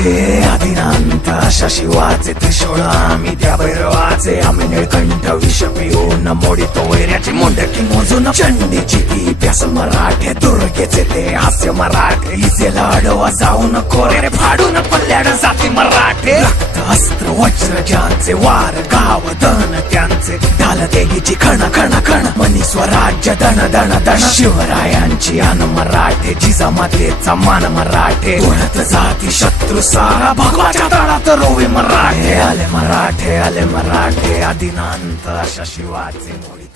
मराठे आदिनांत अशा शिवाचे त्रिशूळ आम्ही त्या भैरवाचे आम्ही निळकंठ विष पिऊन मोडितो वैऱ्याची मुंडकी मोजून चंडीची ती प्यास मराठे दुर्गेचे ते हास्य मराठे इजेला अडवा जाऊन कोरे फाडून पल्ल्याड जाती मराठे रक्त अस्त्र वज्र ज्यांचे वार गाव दन त्यांचे ढाल देगीची खण खण खण मनी स्वराज्य दण दण दण शिवरायांची अन मराठे जिजामातेचा मान मराठे उडत जाती शत्रू सारा भगवाच्या तळात रोवे मराठे आले मराठे आदिनांत अशा शिवाचे मोडी